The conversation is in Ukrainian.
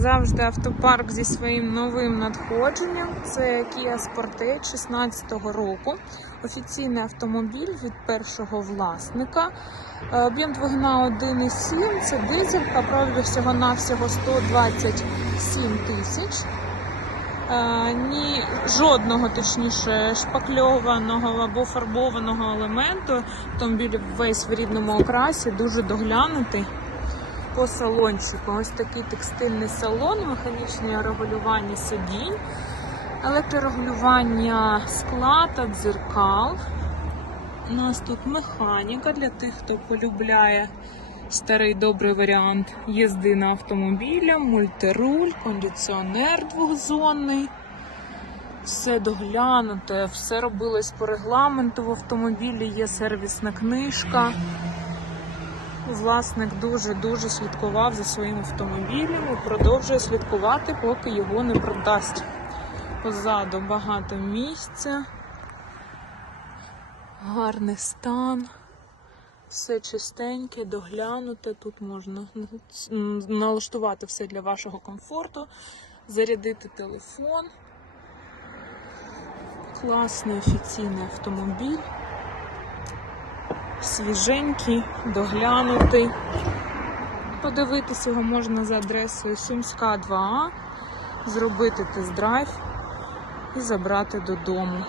Завжди автопарк зі своїм новим надходженням. Це Kia Sportage 16-го року. Офіційний автомобіль від першого власника. Е, Об'єм двигуна 1,7, це дизелька, пробіг всього-навсього 127 тисяч. Е, Ні жодного, точніше, шпакльованого або фарбованого елементу. Автомобіль весь в рідному окрасі, дуже доглянутий по салончику. Ось такий текстильний салон, механічне регулювання сидінь, електрорегулювання скла та дзеркал. У нас тут механіка для тих, хто полюбляє старий добрий варіант їзди на автомобілі, мультируль, кондиціонер двохзонний. Все доглянуте, все робилось по регламенту в автомобілі, є сервісна книжка. Власник дуже-дуже слідкував за своїм автомобілем і продовжує слідкувати, поки його не продасть. Позаду багато місця, гарний стан, все чистеньке, доглянуте. Тут можна налаштувати все для вашого комфорту, зарядити телефон. Класний офіційний автомобіль свіженький, доглянутий. Подивитись його можна за адресою Сумська 2А, зробити тест-драйв і забрати додому.